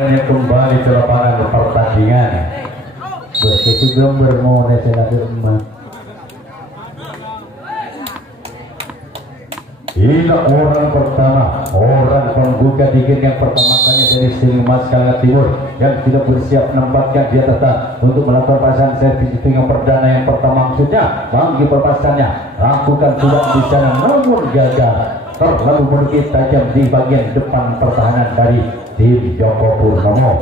Kembali ke lapangan pertandingan bersih gambar mau nasional emak. Ini orang pertama, orang pembuka di game yang pertama kali dari Silimas Kalimantan Timur yang tidak bersiap nampaknya dia tetap untuk melakukan pasang servis yang perdana yang pertama maksudnya bagi perpasannya lakukan sudah di sana namun gagal terlalu menukik tajam di bagian depan pertahanan dari tim Joko Purnomo.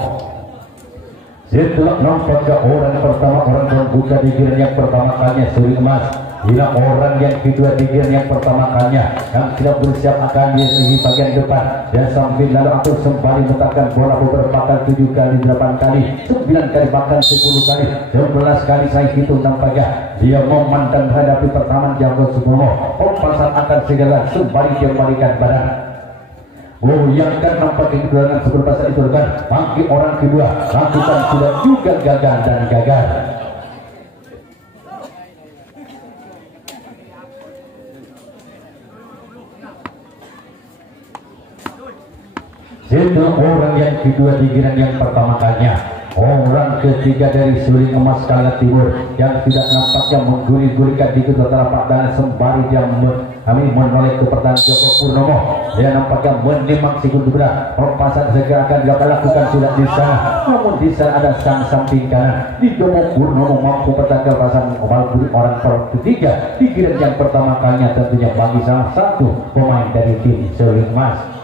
Setelah nampaknya orang pertama orang pembuka di game yang pertama kalinya Suri Emas. Bila orang yang kedua di game yang pertama kalinya yang tidak bersiap akan di bagian depan dan sambil lalu atau kembali meletakkan bola beberapa kali 7 kali 8 kali 9 kali bahkan 10 kali 11 kali saya hitung nampaknya dia memandang hadapi pertahanan Joko Subomo. Pasal akan segala kembali dia balikan badan goyangkan nampaknya kedulangan sebelum pasal itu kan bagi orang kedua lakukan sudah juga gagal dan gagal. Setelah orang yang kedua di giran yang pertama kalinya orang ketiga dari Suling Emas Kalimantan Timur yang tidak nampaknya mengguri-gurikan di kedua telapak dan sembari dia kami menoleh ke pertahanan Joko Purnomo dia nampaknya menimang si Gundura perpasan segera akan dilakukan sudah di sana namun di sana ada sang samping kanan di Joko Purnomo mampu pertahanan pasangan orang ketiga di giran yang pertama kalinya tentunya bagi salah satu pemain dari tim Suling Emas.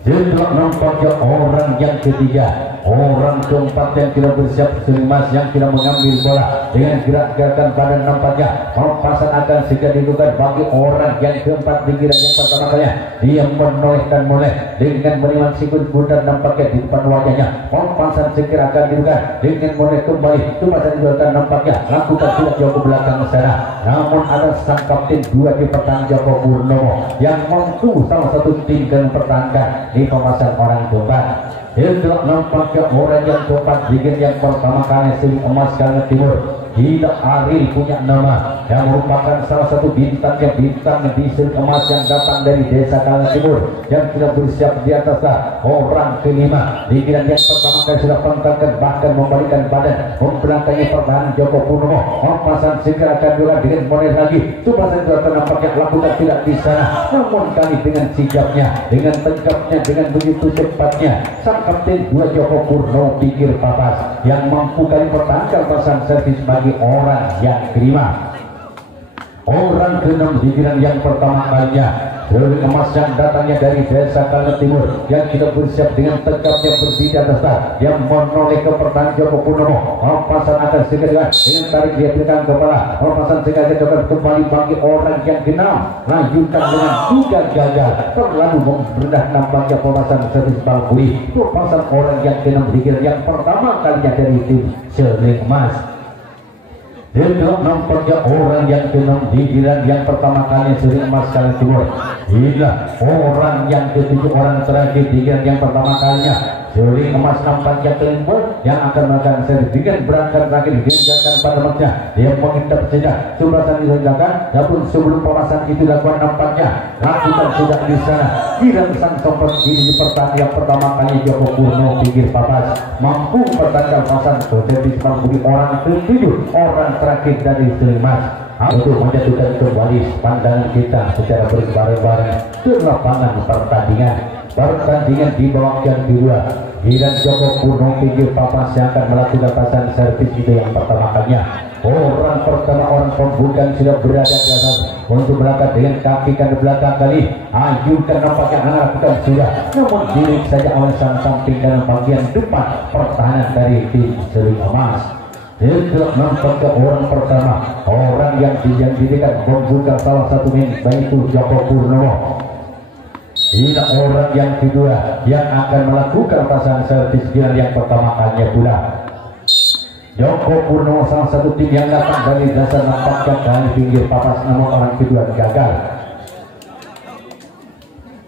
Setelah nampaknya orang yang ketiga orang keempat yang tidak bersiap Suling Emas yang tidak mengambil bola dengan gerak-gerakan badan nampaknya perpasan akan segera dilakukan bagi orang yang keempat di giran yang pertama kalinya dia menolehkan moleh dengan meniman sikut budan nampaknya di depan wajahnya perpasan segera akan dilakukan dengan moleh kembali perpasan dilakukan nampaknya lakukan sudah jauh ke belakang sana namun ada sang kapten dua di pertahanan Joko Purnomo yang mampu salah satu tim dan pertahankan di pemasan orang keempat. Setelah nampaknya orang yang keempat di game yang pertama kali Suling Emas Kalimantan Timur tidak Aril punya nama yang merupakan salah satu bintang di Suling Emas yang datang dari desa Kalimantan Timur yang tidak bersiap di atas orang kelima di game yang pertama kali sudah pengangkat bahkan membalikan badan membelakangi pertahanan Joko Purnomo memasang segera akan juga dengan model lagi Supasan sudah nampaknya lakukan tidak di sana namun kali dengan sigapnya dengan tegapnya dengan begitu cepatnya sang kapten dua Joko Purnomo pikir papas yang mampu kali pertahankan pasang servis bagi orang yang kelima. Orang keenam di giran yang pertama kalinya Suling Emas yang datangnya dari desa Kalimantan Timur yang tidak bersiap dengan tegapnya berdiri atas yang menoleh ke pertahanan Joko Purnomo papasan akan segera dengan tarik dia berikan kepala papasan segera akan kembali bagi orang yang keenam lanjutkan dengan juga gagal terlalu memberendah nampaknya papasan servis balbui papasan orang yang keenam di giran yang pertama kalinya dari tim Suling Emas. Setelah nampaknya orang yang keenam di giran yang pertama kali Suling Emas Kalimantan Timur inilah orang yang ketujuh orang terakhir di giran yang pertama kalinya Suling Emas nampaknya kelima yang akan melakukan servis dengan berangkat terakhir digerakkan pada matnya dia mengintip saja Supasan diledakan namun sebelum pemasan itu dilakukan nampaknya lakukan sudah di sana giran sang sopot di pertahanan yang pertama kali Joko Purnomo pinggir papas mampu pertahankan pasan servis bagi orang ketujuh orang terakhir dari Suling Emas untuk menjatuhkan kembali pandangan kita secara berbareng-bareng ke lapangan pertandingan di bawah yang kedua giran Joko Purnomo pinggir papas yang akan melakukan pasan servis itu yang pertama kalinya orang pertama orang pembukaan sudah berada di atas untuk berangkat dengan kaki ke belakang kali ajukan nampaknya lakukan sudah namun diri saja oleh sang samping dalam bagian depan pertahanan dari tim Suling Emas. Setelah nampaknya orang pertama orang yang didirikan membuka salah satu main yaitu Joko Purnomo. Ini orang yang kedua yang akan melakukan pasangan servis giran yang pertama kalinya pula Joko Purnomo salah satu tim yang datang dari dasar nampaknya kali pinggir papas namun orang kedua gagal.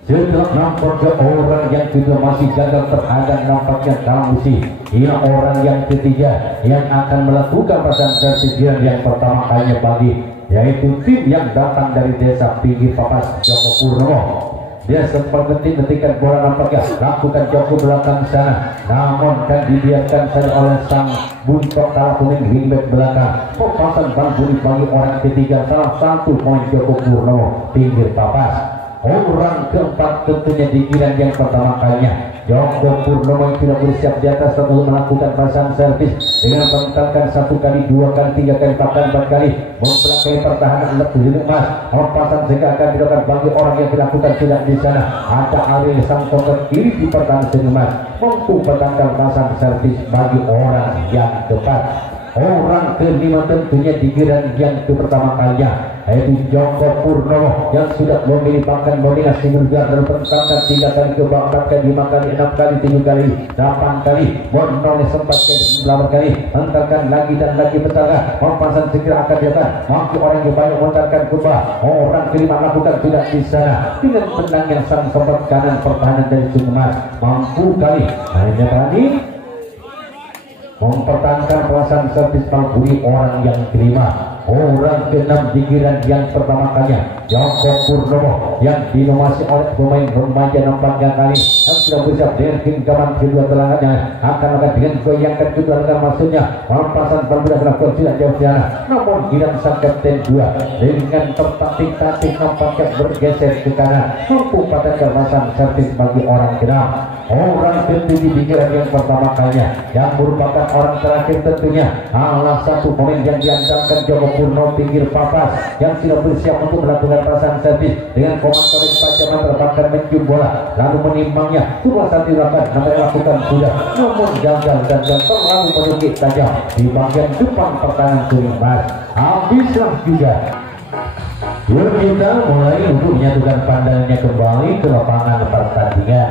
Setelah nampaknya orang yang kedua masih gagal terhadap nampaknya Kamusi ini orang yang ketiga yang akan melakukan pasangan servis giran yang pertama kalinya bagi yaitu tim yang datang dari desa pinggir papas Joko Purnomo. dia sempat ketik-ketikan bola nampaknya lakukan jauh belakang sana, namun kan dibiarkan saja oleh sang buntok kalah kuning wingback belakang. Pembahasan Bang Budi bagi orang ketiga, salah satu poin Joko Purnomo pinggir papas. Orang keempat tentunya di giran yang pertama kalinya Joko Purnomo yang tidak bersiap di atas untuk melakukan pasang servis dengan membentangkan 1 kali, 2 kali, 3 kali, bahkan 4 kali membelakangi pertahanan lebih emas. Pasang sehingga akan dilakukan bagi orang yang dilakukan tidak di sana. Ada Ariel sang tongkat kiri di pertahanan emas mampu membentangkan pasang servis bagi orang yang tepat. Orang kelima tentunya di giran yang pertama kalinya yaitu Joko Purnomo yang sudah memilipangkan dominasi bergerak dan pertandingan 3 kali ke 4 kali 5 kali 6 kali 7 kali 8 kali menoleh sempat ke 9 kali mentarkan lagi dan lagi bertangga mempasan segera akan dilakukan mampu orang yang banyak mentarkan kurba. Orang kelima lakukan tidak di sana dengan tenang yang sang sempat kanan pertahanan dari Sungemas mampu kali hanya berani mempertahankan perasaan servis Palburi orang yang kelima. Orang keenam di giran yang pertama kalinya Joko Purnomo yang dinomasi oleh pemain remaja nampaknya kali yang sudah bersiap dengan genggaman kedua telangannya akan dengan goyangkan kedua lengan maksudnya mempasan berbeda dilakukan tidak jauh sana, namun giran sang kapten 2 dengan tertatik-tatik nampaknya bergeser ke kanan mampu pada perasaan servis bagi orang keenam. Orang ketujuh di giran yang pertama kalinya yang merupakan orang terakhir tentunya salah satu pemain yang diandalkan Joko Purnomo pinggir papas yang sudah bersiap untuk melakukan pasang servis dengan komando baca bahkan mencium bola lalu menimbangnya cuma saat dilakukan namanya lakukan sudah, namun gagal dan terlalu menyukit tajam di bagian depan pertahanan Sungemas. Habislah juga. Kita mulai untuk menyatukan pandangannya kembali ke lapangan pertandingan.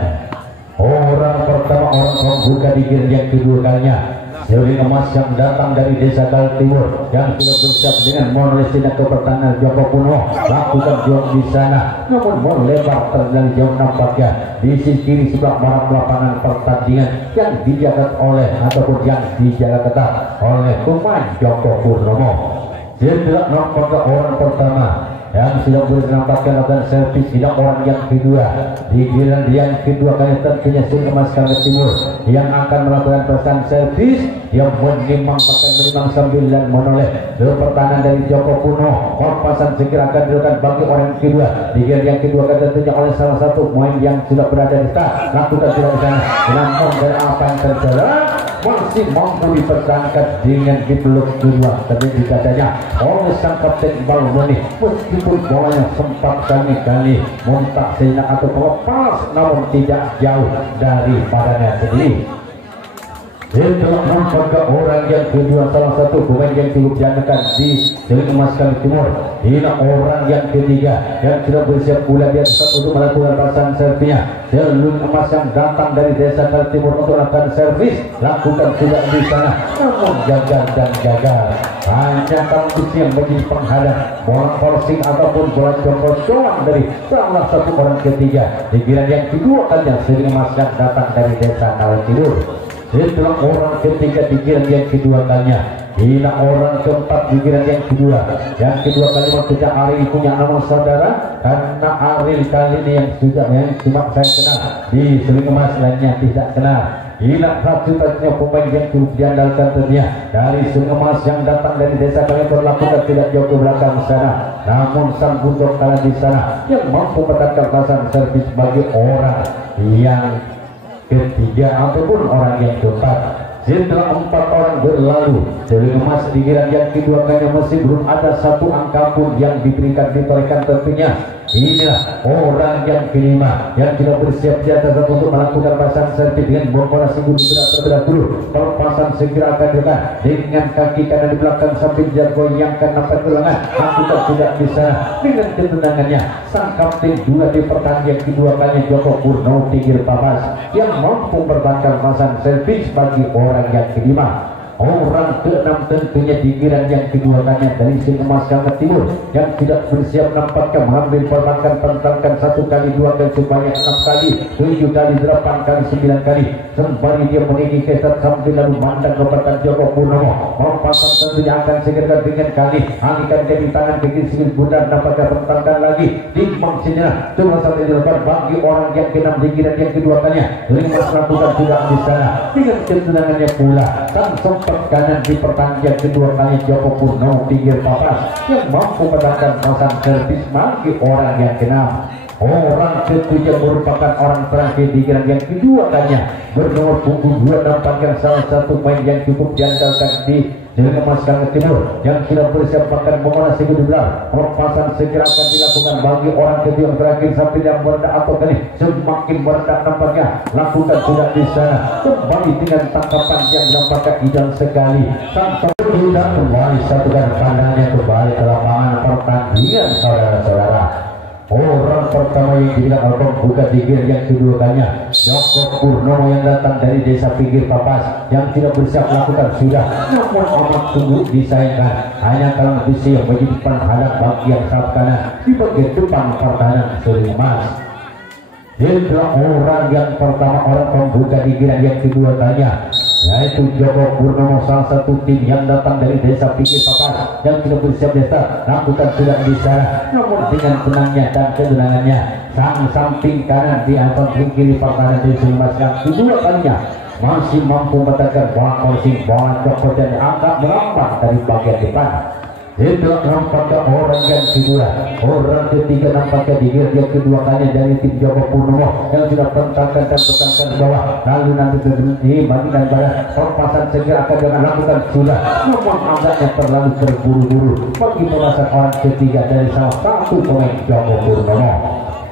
Orang pertama orang pembuka di giran yang kedua kalinya Seuri Emas yang datang dari desa Kal Timur yang sudah bersiap dengan monolesina ke pertahanan Joko Purnomo lakukan jauh di sana, namun melebar terlalu jauh nampaknya di sisi kiri sebelah barat lapangan pertandingan yang dijaga oleh ataupun yang dijaga ketat oleh pemain Joko Purnomo. Setelah nampaknya orang pertama yang sudah menampakkan akan servis tidak orang yang kedua di giran yang kedua kali tentunya Sungemas Kal Timur yang akan melakukan pasang servis yang menimang sambil dan menoleh ke pertahanan dari Joko Purnomo. Pasang segera akan dilakukan bagi orang yang kedua di giran yang kedua akan tentunya oleh salah satu pemain yang sudah berada di start lakukan tidak di sana, namun dari apa yang terjadi masih mampu dipertahankan dengan dipeluk kedua terjadi katanya oleh sang kapten Balmoni meskipun bolanya sempat kali montak sehingga atau terlepas namun tidak jauh dari badannya sendiri. Setelah nampaknya orang yang kedua salah satu pemain yang cukup diandalkan di Seuri Emas Kal Timur inilah orang yang ketiga yang sudah bersiap pula di atas untuk melakukan pasang servisnya. Seuri Emas yang datang dari desa Kal Timur untuk melakukan servis lakukan tidak di sana, namun gagal dan gagal. Hanya kampus yang menjadi penghalang bola forcing ataupun bola jongkol-jongkol dari salah satu orang ketiga di giran yang kedua kalinya Seuri Emas yang datang dari desa Kal Timur. Setelah orang ketiga di giran yang kedua kalinya inilah orang keempat di giran yang kedua kali maksudnya Ariel punya nama saudara karena Ariel kali ini yang sudah yang cuma saya kenal di Seuri Emas lainnya tidak kenal. Inilah satu-satunya pemain yang cukup diandalkan tentunya dari Sungemas yang datang dari desa kalian berlakukan tidak jauh ke belakang sana, namun sang buntok kalah di sana yang mampu mendapatkan pasang servis bagi orang yang ketiga ataupun orang yang keempat. Setelah 4 orang berlalu Seuri Emas di giran yang kedua kalinya masih belum ada satu angka pun yang diberikan ditorekan tentunya. Inilah orang yang kelima yang tidak bersiap di atas untuk melakukan pasang servis dengan bola singgung berat dulu. Pelepasan segera akan dilakukan dengan kaki kanan di belakang sambil goyangkan nafas lengan lakukan tidak bisa dengan ketenangannya sang kapten 2 di pertahanan yang kedua kalinya Joko Purnomo pinggir papas yang mampu mempertahankan pasang servis bagi orang yang kelima. orang ke-6 tentunya di giliran yang kedua kalinya dari Suling Emas Kalna Timur yang tidak bersiap nampaknya mengambil perbankan pentangkan 1 kali 2 kali sebanyak 6 kali 7 kali 8 kali 9 kali sembari dia meninggi kesat sambil lalu mandang kepada Joko Purnomo melepaskan tentunya akan segera dengan kali alihkan ke tangan ke kiri Sigit Bundar nampaknya pentangkan lagi timbang sinyal cuma sampai dilakukan bagi orang yang ke-6 di giliran yang kedua kalinya Suling Emas lakukan sudah di sana dengan ketenangannya pula sang sempat kanan di pertandingan kedua kali Joko Purnomo pinggir papas yang mampu mendapatkan pasang servis bagi orang yang ke-6. Orang ketujuh merupakan orang terakhir di giliran yang kedua kalinya bernomor punggung 2 nampaknya salah satu main yang cukup diandalkan di Suling Emas Kalna Timur yang sudah bersiap bahkan memanasi kedua pelepasan segera akan dilakukan bagi orang kedua yang terakhir sampai yang meredak atau kali semakin meredak nampaknya lakukan sudah di sana kembali dengan tangkapan yang nampaknya hidang sekali sampai tidak kembali satukan pandangannya kembali ke lapangan pertandingan saudara-saudara. Orang pertama yang dibilang buka di giliran yang kedua kalinya Joko Purnomo yang datang dari desa pinggir papas yang tidak bersiap lakukan sudah namun amat sungguh disayangkan hanya karena visi yang menjadi penghalang bagi yang sayap kanan di bagian depan pertahanan Suling Emas. Itulah orang yang pertama orang pembuka di giliran yang kedua kalinya yaitu Joko Purnomo salah satu tim yang datang dari desa pinggir papas yang tidak bersiap desa lakukan sudah di sana namun dengan tenangnya dan ketenangannya sang samping kanan di samping kiri pertahanan dari Suling Emas yang kedua kalinya masih mampu mendapatkan bola crossing bola copot dan angkat melambat dari bagian depan. Itu nampaknya orang yang kedua orang ketiga nampaknya di giliran yang kedua kalinya dari tim Joko Purnomo yang sudah pentangkan dan tekankan ke bawah lalu nanti berhenti bandingkan badan perpasan segera akan dengan lakukan sudah namun agaknya terlalu terburu-buru bagi perasaan orang ketiga dari salah satu pemain Joko Purnomo.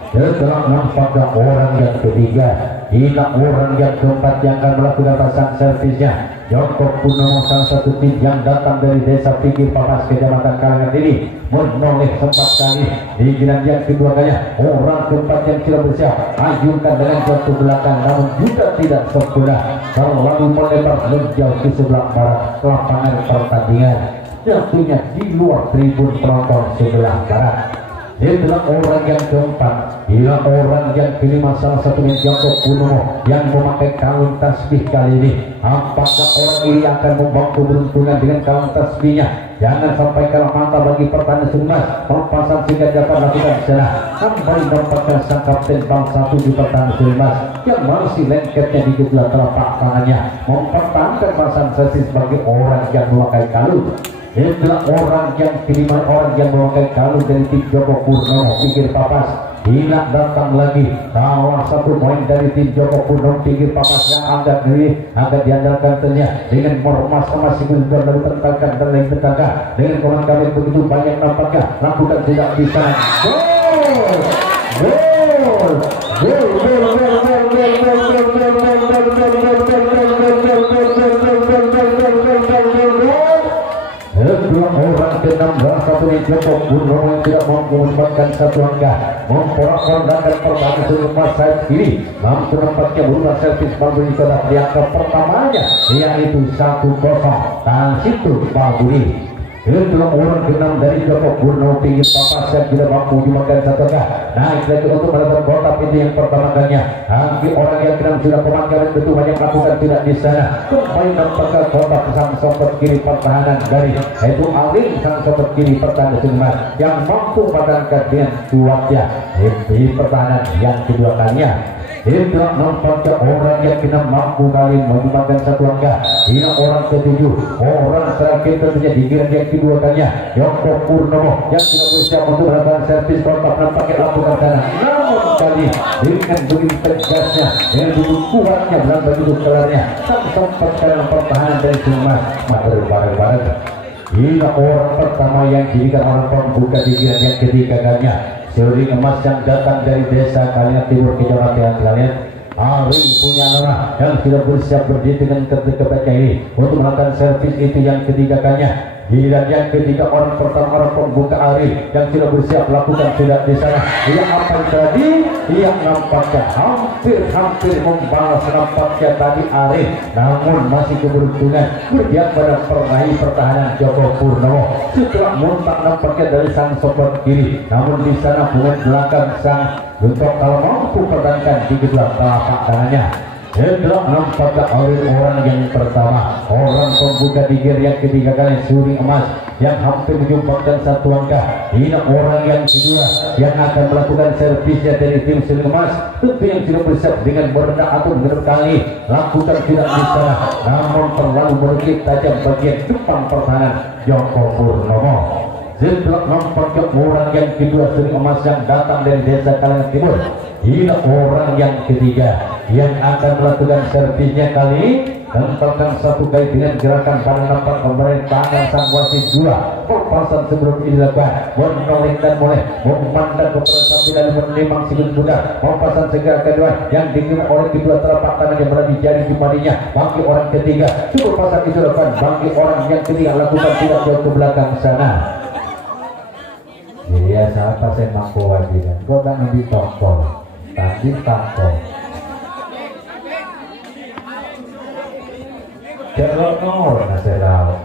Setelah nampaknya orang yang ketiga hingga orang yang keempat yang akan melakukan pasang servisnya Joko Purnomo salah satu tim yang datang dari desa pinggir papas kecamatan Kalengan ini menoleh sempat kali di giliran yang kedua kalinya orang keempat yang tidak bersiap ajukan dengan jatuh belakang namun juga tidak sempurna terlalu melebar menjauh ke sebelah barat lapangan pertandingan jatuhnya di luar tribun penonton sebelah barat. Itulah orang yang keempat inilah orang yang kelima salah satu Joko Purnomo yang memakai kalung tasbih kali ini apakah orang ini akan membawa keberuntungan dengan kalung tasbihnya jangan sampai kalah mata bagi pertahanan Suling Emas pelepasan sehingga dapat lakukan sana kembali mendapatkan sang kapten bang satu di pertahanan Suling Emas yang masih lengketnya di kedua telapak tangannya mempertahankan pasang servis bagi orang yang memakai kalung. Itulah orang yang kelima orang yang memakai kalung dari tim Joko Purnomo pinggir papas hingga datang lagi salah satu poin dari tim Joko Purnomo pinggir papas yang agak diandalkan tentunya dengan meremas-remas Sigit Bundar lalu tentangkan dan lain tentangkan dengan kolam kalian begitu banyak nampaknya lakukan tidak bisa Dua orang ke-16 satu Joko Purnomo yang tidak mampu menyebabkan satu angka memporak-porandakan pertahanan Suling Emas sayap kiri mampu nampaknya berulang servis Barburi telah di angka pertamanya yaitu 1-0 dan situ Barburi. Itulah orang ke-6 dari Joko Purnomo pinggir papas yang tidak mampu dimakan satu angka naik lagi untuk melakukan botak itu yang pertama kalinya hampir orang yang ke-6 sudah pemangkalan betul banyak lakukan tidak di sana kembali nampaknya botak sang sobat kiri pertahanan dari itu Alin sang sobat kiri pertahanan Suling Emas yang mampu mempertahankan dengan kuatnya di pertahanan yang kedua kalinya. Itulah nampaknya orang yang kena mampu kali menyumbangkan satu angka hingga orang ketujuh orang terakhir tentunya di giliran yang kedua kalinya Joko Purnomo yang sudah bersiap untuk melakukan servis kontak nampaknya lakukan sana namun kali dengan begitu tegasnya dengan begitu kuatnya dan begitu kelarnya tak sempat dalam pertahanan dari Suling Emas bareng-bareng hingga orang pertama yang dijadikan orang pembuka di giliran yang ketiga kalinya Suling Emas yang datang dari desa Kalengan Timur kecamatan Kalengan Ari punya nama yang sudah bersiap berdiri dengan ketika ini untuk melakukan servis itu yang ketiga kalinya Giliran yang ketiga orang pertama orang pembuka Arif yang sudah bersiap lakukan sudah di sana. Ia apa tadi? Ia nampaknya hampir membalas nampaknya tadi Arif, namun masih keberuntungan berdiam pada peraih pertahanan Joko Purnomo. Setelah muntak nampaknya dari sang sopot kiri, namun di sana bukan belakang sang untuk kalau mampu pertahankan di kedua telapak tangannya. Hendra nampaknya orang yang pertama, orang pembuka di gear yang ketiga kali suring emas yang hampir menyumbangkan satu angka. Ini orang yang kedua yang akan melakukan servisnya dari tim suring emas, tentu yang sudah bersiap dengan berenang atau benar kali lakukan tidak di sana, namun terlalu merukit tajam bagian depan pertahanan Joko Purnomo. Setelah nampaknya orang yang kedua suring emas yang datang dari desa Kalangan Timur. Ini orang yang ketiga yang akan melakukan servisnya kali tempelkan satu kali dengan gerakan pada nampak pemerintahan sang wasit dua perpasan sebelum ini dilakukan menoleh dan mulai memandang kepada samping dan menimang sikut budak perpasan segera kedua yang dikirim oleh kedua telapak tangan yang berada di jari jemarinya bagi orang ketiga perpasan itu dilakukan bagi orang yang ketiga lakukan tidak jauh ke belakang sana. Iya siapa saya mampu wajiban gue kan lebih tokol tadi takol Cerok nomor nasional.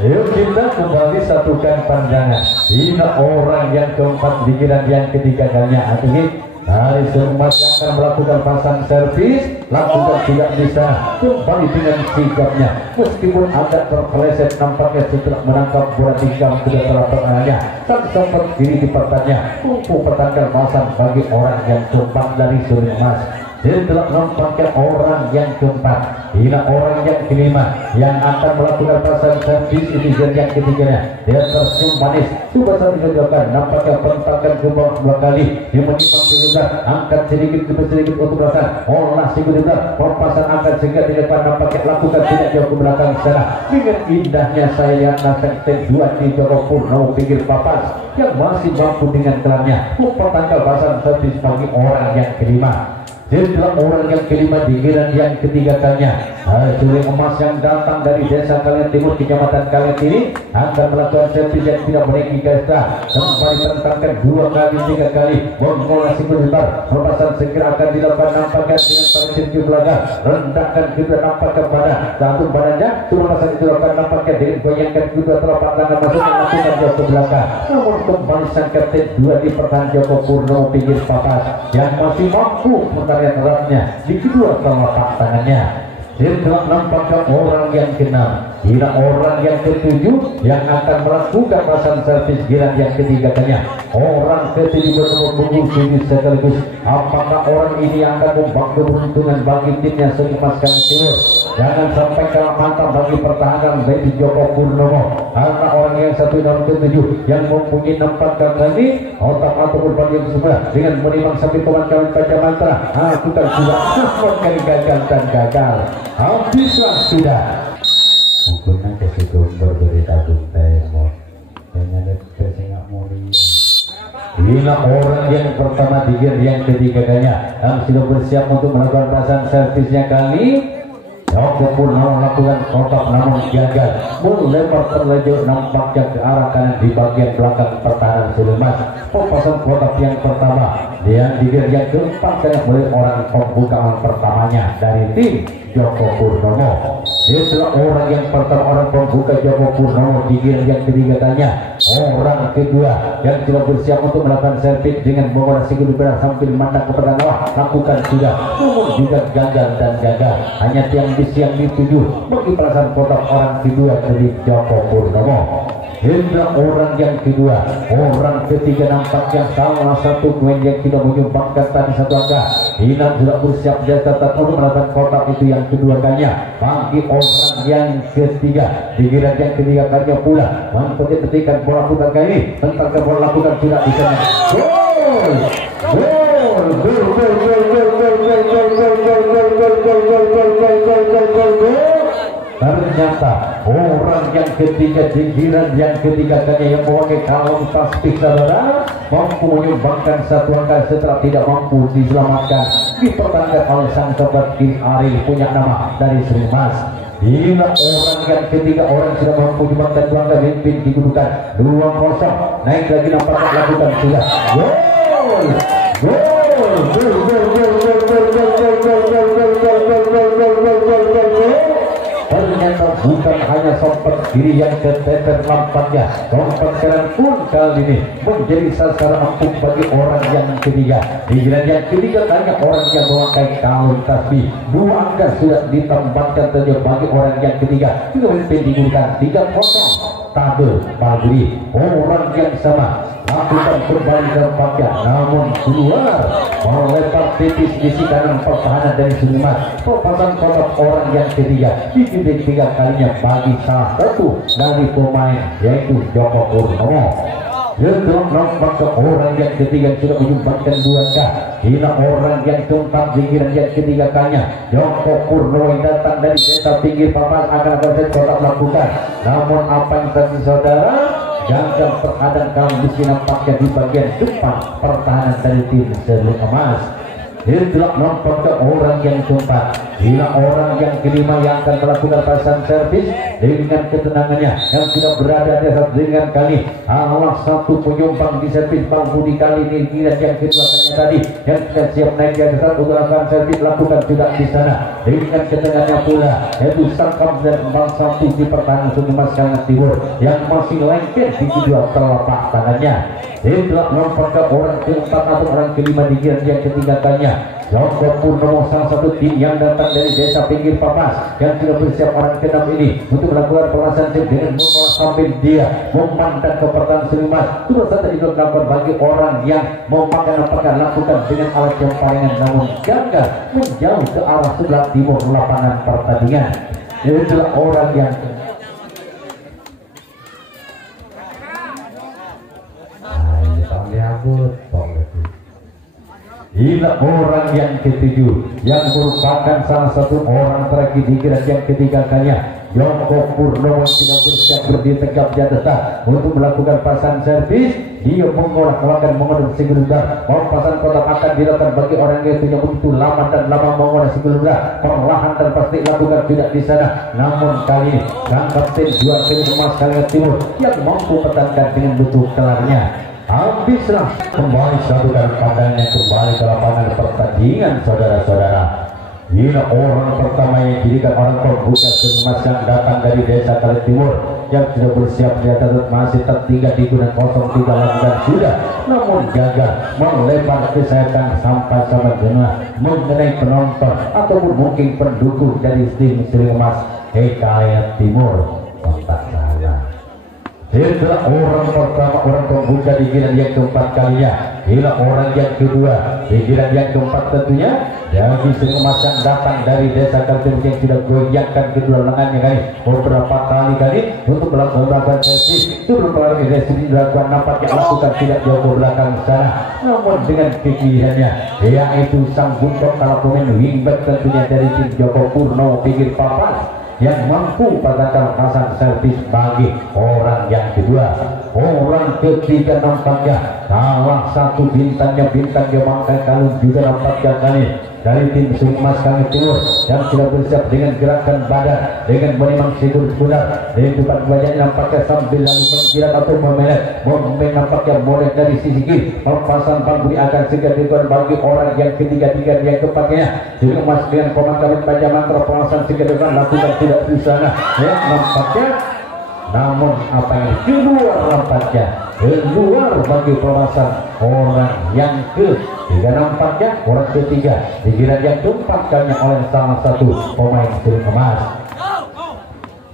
Yuk kita kembali satukan pandangan. Ini orang yang keempat pikiran yang ketiga kalinya Atik dari semua yang akan melakukan pasang servis lakukan tidak bisa kembali dengan sigapnya meskipun agak terpeleset nampaknya setelah menangkap bola tikam sudah telah pertanyaannya tak sempat diri di pertanyaan mampu pertanyaan pasang bagi orang yang tumpang dari suling emas. Setelah nampaknya orang yang keempat, ini orang yang kelima yang akan melakukan pasang servis itu yang ketiganya. Dia tersenyum manis, coba saat dilakukan nampaknya bentakan ke bawah dua kali. Dia menyimpang juga, angkat sedikit demi sedikit untuk belakang. Olah sedikit perpasan angkat sehingga di depan nampaknya lakukan tidak jauh ke belakang sana. Dengan indahnya saya lihat nasib dua di Joko Purnomo pinggir papas yang masih mampu dengan kelamnya mempertanggal pasang servis bagi orang yang kelima. Setelah orang yang kelima di giliran yang ketiga kalinya suling emas yang datang dari desa Kalengan Timur kecamatan Kalengan ini akan melakukan servis yang tidak memiliki kasta kembali tentangkan dua kali tiga kali mengolah sebentar perpasan segera akan dilakukan nampakkan dengan pada sisi belakang rendahkan kedua nampak kepada satu badannya perpasan itu akan nampakkan dengan goyangkan kedua telapak tangan masuk melakukan jauh ke belakang namun kembali sang kapten dua di pertahanan Joko Purnomo pinggir papas yang masih mampu yang eratnya di kedua telapak tangannya. Setelah nampakkan orang yang keenam, gila orang yang ketujuh yang akan melakukan pasang servis giliran yang ketiga kalinya. Orang ketujuh bertemu sini sekaligus. Apakah orang ini akan membawa keberuntungan bagi timnya Suling Timur? Jangan sampai kalah mata bagi pertahanan dari Joko Purnomo. Karena orang yang satu dan ketujuh yang mempunyai tempat kali otak atau berbagai sebelah dengan menimang sampai kawan-kawan baca mantra. Aku tak sudah namun gagal dan gagal. Habislah sudah. Mungkin ke situ berberita temo. Dengan kesengak mulia. Inilah orang yang pertama tiga yang ketiganya yang sudah bersiap untuk melakukan pasang servisnya kali. Joko Purnomo melakukan kotak namun gagal melempar terlejut nampaknya ke arah kanan di bagian belakang pertahanan Suling Emas. Perpasan kotak yang pertama yang tiga yang keempat saya oleh orang pembukaan pertamanya dari tim Joko Purnomo. Setelah orang yang pertama orang pembuka Joko Purnomo di yang ketiga tanya orang kedua yang sudah bersiap untuk melakukan servis dengan membawa sikut berat sambil memandang ke bawah lakukan sudah namun juga gagal dan gagal hanya tiang bis yang dituju bagi perasaan kotak orang kedua dari Joko Purnomo. Hendra orang yang kedua orang ketiga nampak yang salah satu poin yang tidak menyumbangkan tadi satu angka. Ina sudah bersiap jasa untuk melakukan kotak itu yang kedua kalinya bagi orang yang ketiga di giliran yang ketiga kalinya pula mengikuti petikan bola putar kali tentang ke bola lakukan sudah di sana ternyata orang yang ketiga di giliran yang ketiga kalinya yang memakai kalung tasbih saudara mampu menyumbangkan satu angka setelah tidak mampu diselamatkan, dipertahankan oleh sang sobat Kim Ari punya nama dari Sri Mas. Hingga orang yang ketiga orang sudah mampu menyumbangkan dua angka, mimpin digunakan 2-0, naik lagi nampaknya lakukan sudah gol. Ternyata bukan hanya sompet kiri yang keteter nampaknya, sompet kanan pun kali ini menjadi sasaran empuk bagi orang yang ketiga. Di giliran yang ketiga hanya orang yang memakai kalung tasbih, dua angka sudah ditambahkan saja bagi orang yang ketiga. Juga memimpin digunakan 3-0. Tabel Bagri orang yang sama lakukan kembali dampaknya, namun keluar melempar tipis di sisi kanan pertahanan dari Suliman. Perpasan kotak orang yang ketiga dikirim 3 kalinya bagi salah satu dari pemain yaitu Joko Purnomo. Untuk nampak ke orang yang ketiga sudah menyumbangkan 2 angka. Hingga orang yang keempat pikiran yang ketiga kalinya Joko Purnomo yang datang dari desa pinggir papan akan berhasil kotak melakukan. Namun apa yang terjadi saudara? Gagal terhadap kaum besi nampaknya di bagian depan pertahanan dari tim Serut Emas. Itulah nampak ke orang yang keempat. Hingga orang yang kelima yang akan melakukan pasang servis dengan ketenangannya yang sudah berada di atas dengan kali salah satu penyumbang di servis Bang Budi kali ini yang kedua kalinya tadi yang sudah siap naik di atas untuk melakukan servis lakukan juga di sana dengan ketenangannya pula yaitu Sangkam dan Bang Satu di pertahanan Sudimas Sangat Timur yang masih lengket di kedua telapak tangannya. Itulah nampak ke orang keempat atau orang kelima di yang ketiga kalinya Joko Purnomo, salah satu tim yang datang dari desa pinggir papas yang sudah bersiap orang ke-6 ini untuk melakukan pelasan tim dengan membawa sambil dia memandang ke pertahanan Sulimas. Terus saja itu dilakukan bagi orang yang memakai apakah lakukan dengan alat jemparingan namun gagal menjauh ke arah sebelah timur lapangan pertandingan. Itulah orang yang Hingga orang yang ketujuh yang merupakan salah satu orang terakhir di giliran yang ketiga kalinya Joko Purnomo tidak bersiap berdiri tegap di atas untuk melakukan pasang servis. Dia mengolah-olahkan mengolah singgulungan. Pasang kotak akan dilakukan bagi orang yang punya begitu lama dan lama mengolah singgulungan. Perlahan dan pasti lakukan tidak di sana. Namun kali ini sang kapten juara Emas Kalimantan Timur yang mampu pertahankan dengan butuh kelarnya. Habislah kembali satukan pandangannya kembali ke lapangan pertandingan saudara-saudara. Ini orang pertama yang dijadikan orang pembuka Emas yang datang dari desa Kalimantan Timur yang sudah bersiap di atas masih tertinggal di guna 03 lakukan sudah namun gagal melempar kesehatan sampai sama dengan mengenai penonton ataupun mungkin pendukung dari tim Sri Emas Kalimantan Timur. Kontak saya. Itulah orang pertama orang pembuka di giliran yang keempat kalinya. Inilah orang yang kedua di giliran yang keempat tentunya yang bisa memasang datang dari desa Kaltim yang sudah goyangkan kedua lengannya kali beberapa kali untuk melakukan servis. Turun kali servis dilakukan nampaknya lakukan tidak jauh ke belakang sana namun dengan pikirannya yaitu sang buntok kalau pemain wingback tentunya dari tim Joko Purnomo pinggir papan yang mampu pada pasang servis bagi orang yang kedua. Orang ketiga nampaknya salah satu bintangnya bintang yang memakai kalung juga nampaknya kali dari tim Emas Kalimantan Timur yang sudah bersiap dengan gerakan badan dengan menimang sigur sebenar di depan wajahnya nampaknya sambil lalu menjilat atau memelet nampaknya boleh dari sisi kiri melepaskan Bang Budi akan segera dilakukan bagi orang yang ketiga yang keempatnya juga Emas dengan komandan baca mantra pengawasan segera lakukan tidak di sana ya nampaknya namun apa yang keluar nampaknya keluar bagi pemasan orang yang ketiga nampaknya orang ketiga di giliran yang keempat kalinya oleh salah satu pemain Sri Emas.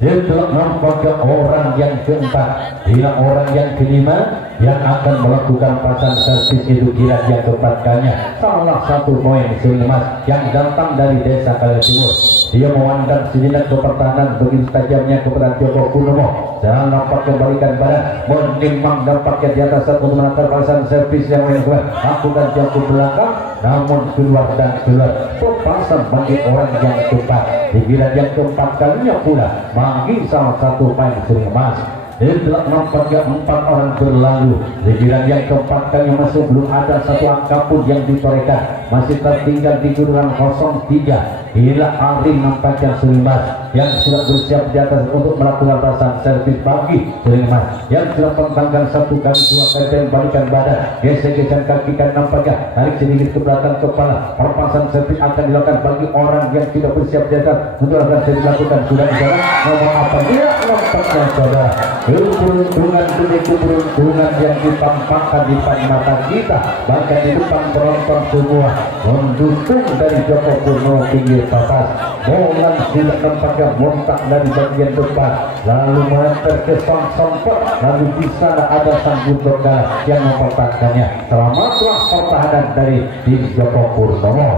Itulah nampaknya orang yang keempat bila orang yang kelima yang akan melakukan pasang servis itu giliran yang keempat kalinya salah satu pemain Sri Emas yang datang dari desa Kalimantan Timur. Dia memandang sejenak ke pertahanan begitu tajamnya kepada Joko Purnomo. Jangan nampak kembalikan badan menimbang dampaknya di atas untuk melakukan pasang servis yang menentukan lakukan jauh ke belakang namun keluar dan keluar perpasan bagi orang yang keempat di giliran yang keempat kalinya pula bagi salah satu pemain Sri Emas. Itulah nampaknya 4 orang berlalu. Di giliran yang keempat kali masih belum ada satu angka pun yang ditorehkan, masih tertinggal di giliran 03. Inilah Ari nampaknya Sulimas yang sudah bersiap di atas untuk melakukan pasang servis bagi Sulimas yang sudah pentangkan 1 kali 2 kali dan balikan badan, gesek-gesek kaki kan nampaknya tarik sedikit ke belakang kepala. Perpasang servis akan dilakukan bagi orang yang tidak bersiap di atas untuk akan dilakukan. Sudah di jalan nomor apa dia nampaknya saudara. Keberuntungan yang ditampakkan di depan mata kita, bahkan di depan penonton semua mendukung dari Joko Purnomo pinggir papas. Bola tidak nampaknya bontak dari bagian depan, lalu melemper ke sang sempat, lalu di sana ada sang Buddha yang mempertahankannya. Selamatlah pertahanan dari tim Joko Purnomo.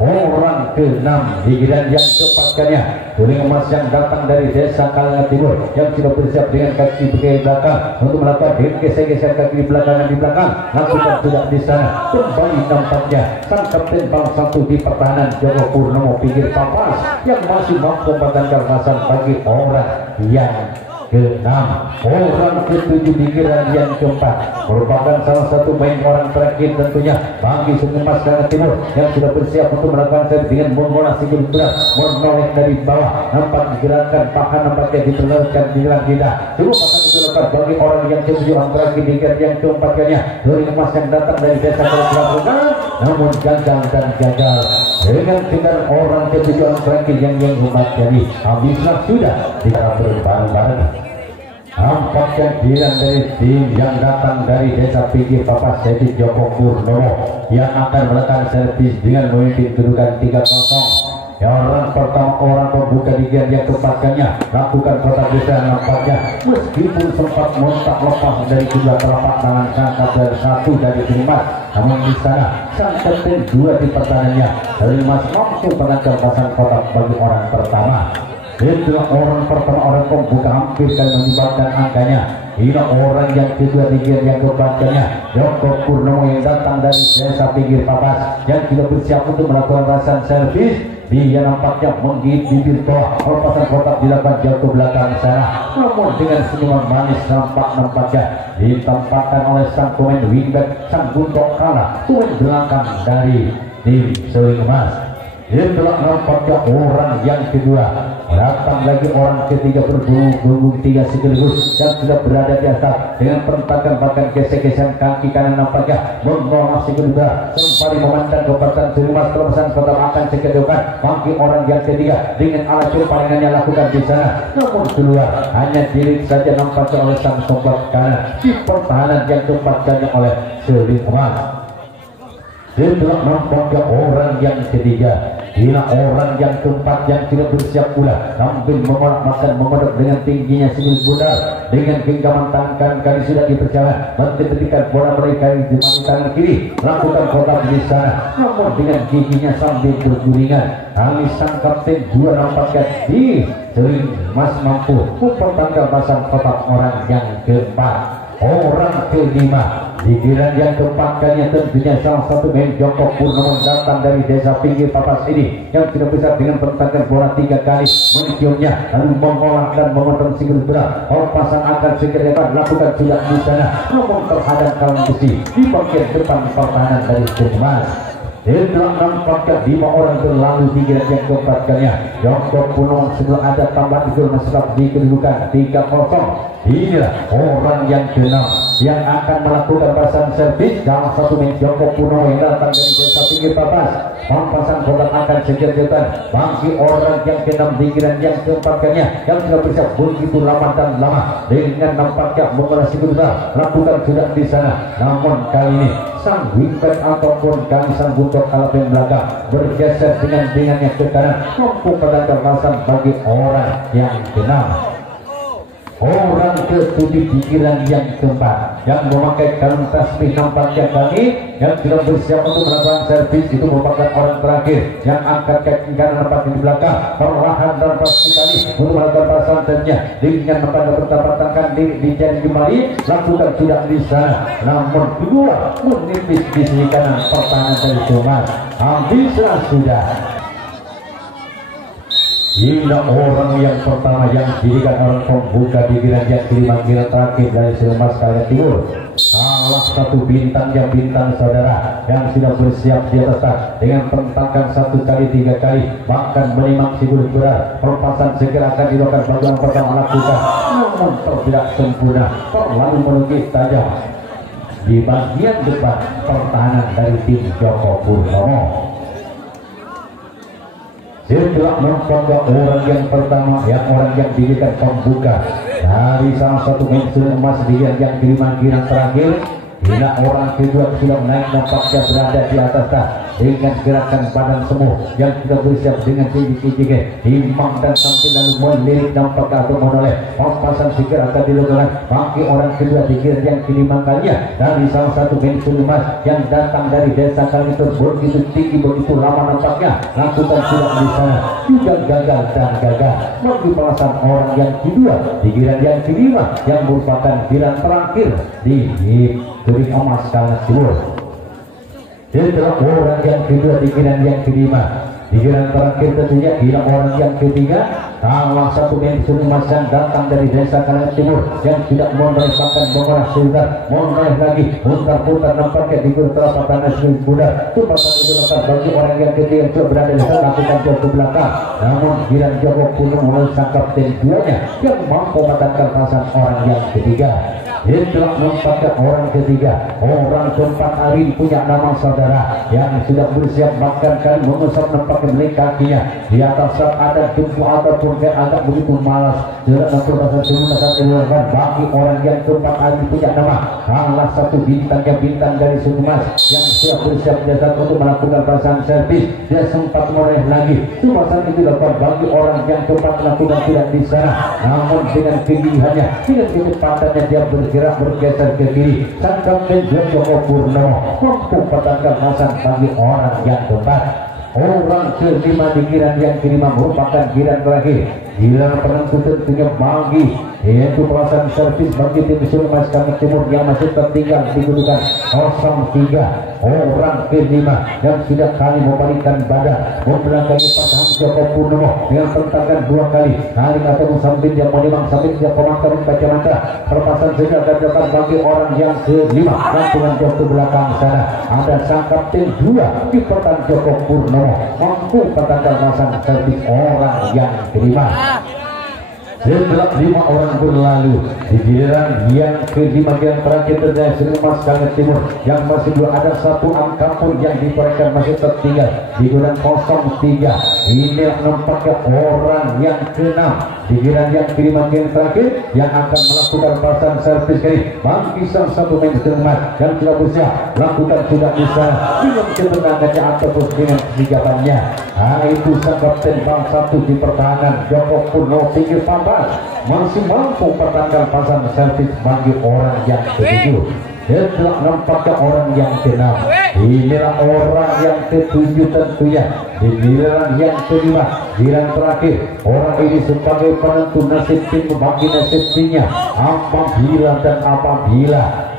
Orang ke-6 di giliran yang keempatnya Suling Emas yang datang dari desa Kalangan Timur yang sudah bersiap dengan kaki ke belakang untuk melakukan geser-geser kaki di belakang. Lakukan sudah di sana kembali nampaknya sang kapten Bang Satu di pertahanan Joko Purnomo pinggir papas yang masih mampu mempertahankan pasang bagi orang yang ke-6. Orang ke-7 di giliran yang keempat merupakan salah satu main orang terakhir tentunya bagi Suling Emas Kalangan Timur yang sudah bersiap untuk melakukan servis dengan mengonasi berat menoleh dari bawah. Nampak gerakan paha nampaknya diteruskan di dalam lidah. Dulu pasang itu lepas bagi orang yang ke-7 orang terakhir di giliran yang keempat kalinya. Suling Emas yang datang dari desa Kalangan namun gagal dan gagal dengan tinggal orang ke-7 orang terakhir yang hebat. Jadi habislah sudah tidak berbareng-bareng. Nampaknya giliran dari tim yang datang dari desa pinggir papas yaitu Joko Purnomo yang akan melakukan servis dengan memimpin kedudukan 3-0. Orang pertama orang pembuka di giliran yang keempatnya lakukan kotak desa nampaknya meskipun sempat montak lepas dari kedua telapak tangan sang kapten 1 dari Sulimas, namun di sana sang kapten 2 di pertahanannya Sulimas mampu menangkap pasang kotak bagi orang pertama. Itulah orang pertama orang pembuka hampir kali menyumbangkan angkanya. Inilah orang yang kedua di giliran yang keempatnya Joko Purnomo yang datang dari desa pinggir papas yang tidak bersiap untuk melakukan pasang servis. Dia nampaknya menggigit bibir toa. Pasang kotak dilakukan jauh ke belakang sana, namun dengan senyuman manis nampaknya ditempatkan oleh sang pemain wingback sang Guntok Kala, pemain belakang dari tim Suling Emas. Itulah nampaknya orang yang kedua. Datang lagi orang ketiga berburu 3 sekaligus yang sudah berada di atas dengan perentakan bahkan gesek-gesek kaki kanan nampaknya mengawasi kedua sembari memandang kekuatan Suling Emas. Terpesan tetap akan sekedukan bagi orang yang ketiga dengan alat cumparingannya lakukan di sana, namun keluar hanya diri saja nampaknya oleh sang sobat kanan di pertahanan yang tempatkannya oleh Suling Emas. Itulah nampaknya orang yang ketiga. Inilah orang yang keempat yang tidak bersiap pula sambil mengolah makan mengodok dengan tingginya sinus bundar dengan genggaman tangan kali sudah diperjalan menghentikan bola mereka di tangan kiri lakukan kotak di sana, namun dengan giginya sambil bergulingan kali sang kapten 2 nampaknya di Suling Emas mampu mempertanggal pasang kotak orang yang keempat. Orang kelima di giliran yang keempat kalinya tentunya salah satu main Joko Purnomo datang dari desa pinggir papas ini yang tidak bisa dengan pertahanan bola 3 kali menciumnya lalu mengolah dan memotong single berat. Pasang akan segera lakukan sudah di sana, namun terhadap kawan besi di bagian depan pertahanan dari Suling Emas. Itulah nampaknya 5 orang berlalu di giliran yang keempat kalinya Joko Purnomo sebelum ada tambahan itu masih di kedudukan 3-0. Inilah orang yang ke-6 yang akan melakukan pasang servis dalam satu main Joko Purnomo yang datang dari desa pinggir papas. Pasang kotak akan segera bagi orang yang ke-6 di giliran yang keempat kalinya yang sudah bersiap begitu lama dan lama dengan nampaknya mengolah kedua lakukan sudah di sana, namun kali ini sang wingback ataupun kali sang Guntok Kala yang belakang bergeser dengan ke kanan mampu pada pasang bagi orang yang ke-6. Orang ke-7 di giliran yang keempat yang memakai kalung tasbih nampaknya kali yang sudah bersiap untuk melakukan servis itu merupakan orang terakhir yang angkat kaki kanan nampaknya di belakang perlahan dan pasti kali untuk melakukan pasang tentunya dengan nampaknya bertapatan di jari kembali lakukan tidak bisa, namun kedua menipis di sisi kanan pertahanan dari Suling Emas. Habislah sudah. Hingga orang yang pertama yang dijadikan orang pembuka di giran yang kelima giran terakhir dari Selemas Kalian Timur. Salah satu bintangnya bintang saudara yang sudah bersiap di atas dengan perentakan 1 kali 3 kali bahkan menimang si kulit berat. Perpasan segera akan dilakukan bagian pertama lakukan, namun tidak sempurna, terlalu menukik tajam di bagian depan pertahanan dari tim Joko Purnomo. Setelah memperoleh orang yang pertama, yang orang yang dijadikan pembuka dari salah satu pensiun emas di yang kelima giran terakhir, hingga orang kedua sudah naik nampaknya berada di atas dengan gerakan badan semua yang sudah bersiap dengan tinggi-tinggi imbang dan sambil lalu melirik nampaknya atau menoleh pas-pasan segera akan dilakukan bagi orang kedua di giran yang kelima kalinya dari salah satu pensiun emas yang datang dari desa kali itu begitu tinggi begitu lama nampaknya lakukan sudah di sana juga gagal dan gagal bagi pelasan orang yang kedua di giran yang kelima yang merupakan giran terakhir di Turing Emas Kalian Timur. Setelah orang yang kedua di giran yang kelima, di giran terakhir tentunya hilang orang yang ketiga, salah satu pensiun emas yang datang dari desa Kalian Timur yang tidak meneruskan mengarah sebentar, mengarah lagi, putar-putar nampaknya di guru telapak tangan Sri Buddha. Tempatan itu lepas bagi orang yang ketiga yang berada di sana lakukan jauh ke belakang. Namun giran Joko Purnomo menuliskan kapten duanya yang mampu mematahkan pasan orang yang ketiga. Setelah menampakkan orang ketiga, orang keempat hari punya nama saudara yang sudah bersiap bahkan kali mengusap nampaknya beli kakinya di atas ada tubuh ataupun agak begitu malas tidak memperbaiki semua saat dilakukan bagi orang yang keempat hari punya nama salah satu bintangnya bintang dari suku emas yang sudah bersiap dasar untuk melakukan pasangan servis. Dia sempat meraih lagi cuma saat itu dilakukan bagi orang yang keempat melakukan tidak di sana, namun dengan kegigihannya dengan kecepatannya dia bergerak bergeser ke kiri. Sang kapten Joko Purnomo mampu petangkan pasang bagi orang yang keempat. Orang kelima di giran yang kelima merupakan giran terakhir, giran penentu tentunya bagi yaitu pelasan servis bagi tim Selemas Kalian Timur yang masih tertinggal di kedudukan 0-3. Orang kelima yang sudah kali membalikan badan membelakangi pasangan Joko Purnomo dengan tentakan 2 kali kali atau sambil dia menimang sambil dia pemantau kacamata. Perpasan segera terdapat bagi orang yang kelima yang dengan Joko belakang sana ada sang kapten 2 di pertahanan Joko Purnomo mampu katakan pasang servis orang yang kelima. Setelah 5 orang berlalu di giliran yang kelima yang terakhir dari Selemas Kalian Timur yang masih belum ada satu angka pun yang diperolehkan masih tertinggal di giliran 03. Ini nampaknya orang yang keenam di giliran yang kelima yang terakhir yang akan melakukan pasang servis kali bagi salah satu main Selemas yang sudah bersiap lakukan sudah bisa dengan ketenangannya ataupun dengan kesigapannya. Itu sang kapten bang satu di pertahanan Joko Purnomo pinggir papan masih mampu pertahankan pasang servis bagi orang yang ketujuh. Setelah nampaknya orang yang keenam, inilah orang yang ketujuh tentunya di giliran yang kelima, giliran terakhir. Orang ini sebagai penentu nasib tim bagi nasib timnya apabila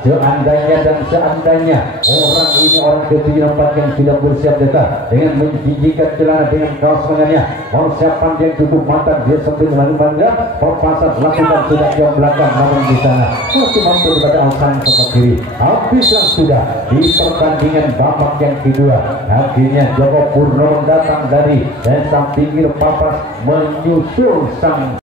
seandainya orang ini orang ketujuh nampak yang sudah bersiap datang dengan menjijikan celana dengan kaos lengannya persiapan yang cukup matang dia sambil mengandung perpasan lakukan sudah jauh belakang namun di sana masih mampu kepada alasan ke kiri. Habislah sudah di pertandingan babak yang kedua. Akhirnya Joko Purnomo datang dari desa pinggir papas menyusul sang